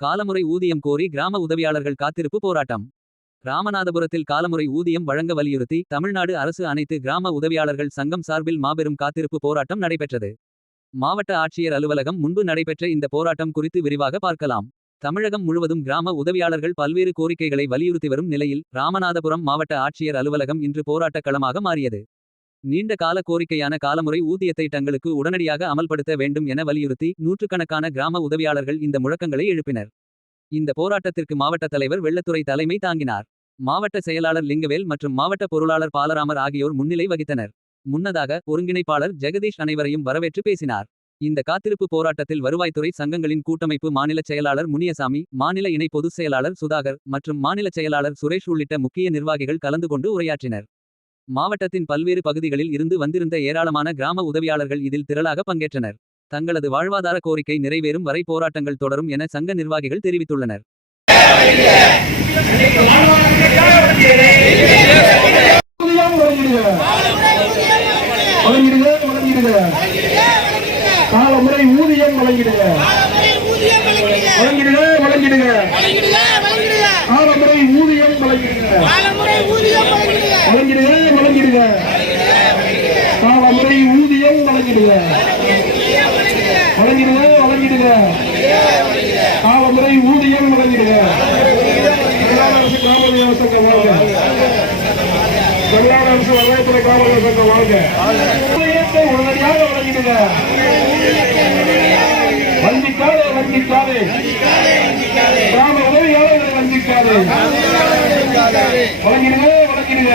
காலமுறை ஊதியம் கோரி கிராம உதவியாளர்கள் காத்திருப்பு போராட்டம். ராமநாதபுரத்தில் காலமுறை ஊதியம் வழங்க வலியுறுத்தி தமிழ்நாடு அரசு அனைத்து கிராம உதவியாளர்கள் சங்கம் சார்பில் மாபெரும் காத்திருப்பு போராட்டம் நடைபெற்றது. மாவட்ட ஆட்சியர் அலுவலகம் முன்பு நடைபெற்ற இந்த போராட்டம் குறித்து விரிவாக பார்க்கலாம். தமிழகம் முழுவதும் கிராம உதவியாளர்கள் பல்வேறு கோரிக்கைகளை வலியுறுத்தி வரும் நிலையில் ராமநாதபுரம் மாவட்ட ஆட்சியர் அலுவலகம் இன்று போராட்டக் களமாக மாறியது. நீண்ட கால கோரிக்கையான காலமுறை ஊதியத்தை தங்களுக்கு உடனடியாக அமல்படுத்த வேண்டும் என வலியுறுத்தி நூற்றுக்கணக்கான கிராம உதவியாளர்கள் இந்த முழக்கங்களை எழுப்பினர். இந்த போராட்டத்திற்கு மாவட்ட தலைவர் வெள்ளத்துறை தலைமை தாங்கினார். மாவட்ட செயலாளர் லிங்கவேல் மற்றும் மாவட்ட பொருளாளர் பாலராமர் ஆகியோர் முன்னிலை வகித்தனர். முன்னதாக ஒருங்கிணைப்பாளர் ஜெகதீஷ் அனைவரையும் வரவேற்று பேசினார். இந்த காத்திருப்பு போராட்டத்தில் வருவாய்த்துறை சங்கங்களின் கூட்டமைப்பு மாநில செயலாளர் முனியசாமி மாநில இணை பொதுச் செயலாளர் சுதாகர் மற்றும் மாநில செயலாளர் சுரேஷ் உள்ளிட்ட முக்கிய நிர்வாகிகள் கலந்து கொண்டு உரையாற்றினர். மாவட்டத்தின் பல்வேறு பகுதிகளில் இருந்து வந்திருந்த ஏராளமான கிராம உதவியாளர்கள் இதில் திரளாக பங்கேற்றனர். தங்களது வாழ்வாதார கோரிக்கை நிறைவேறும் வரை போராட்டங்கள் தொடரும் என சங்க நிர்வாகிகள் தெரிவித்துள்ளனர். வழங்கிடுங்க வழங்கிடுக வழங்கிடுக காலமுறை ஊதியம் வழங்கிடுக வழங்கிடுக வழங்கிடுக காலமுறை ஊதியம் வழங்கிடுக வழங்கிடுக வழங்கிடுக காலமுறை ஊதியம் வழங்கிடுக வழங்கிடுக வழங்கிடுக காலமுறை ஊதியம் வழங்கிடுக அரசு கிராம உதவி வாழ்க. தமிழ்நாடு அரசு வருவாய்த்துறை கிராம சங்கம் வாழ்க. உடனடியாக வழங்கிடுங்க. வஞ்சிக்காதே வஞ்சிக்காதே. கிராம உதவியாளர்களை வஞ்சிக்காதே. வழங்கிடுங்க வழங்கிடுங்க.